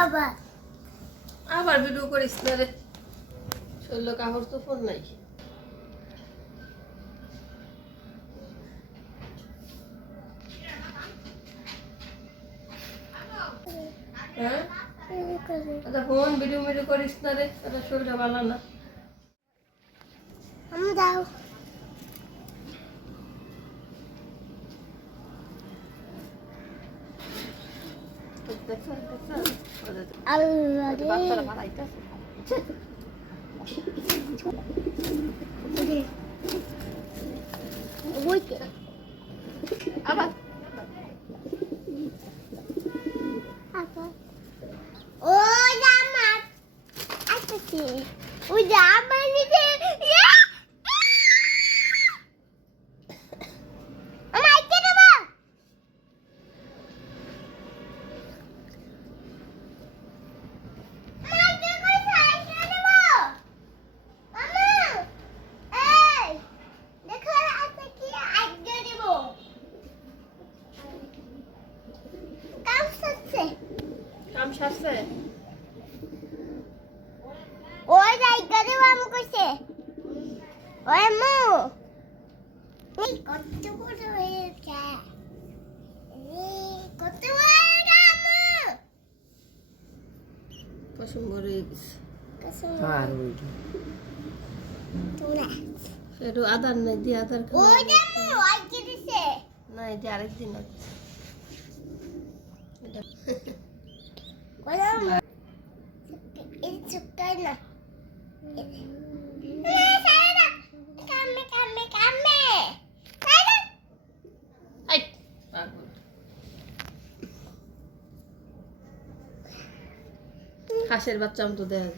আবার। আবার ভিডিও করিস না রে। শরীর কাপড় তো ফোন নাই। হ্যাঁ? ভিডিও আচ্ছা ফোন ভিডিও ভিডিও করিস না রে এটা শরীরটা ভালো না। আমি দাও আবার যে আমার আসতেছে ওই যে কাম সারছে? ওই জায়গা দেবো আমি কইছে ওই মু। এই কত বড় হয়েছে? এই কত বড় আমু পছন্দ করে গেছে কসম। আর ওই তোরা। একটু আদার নাই দিয়ে আদার ওই যে মু ওই দিছে। না এটা আরেকদিন আছে হাঁসের বাচ্চা আমি তো দেখ।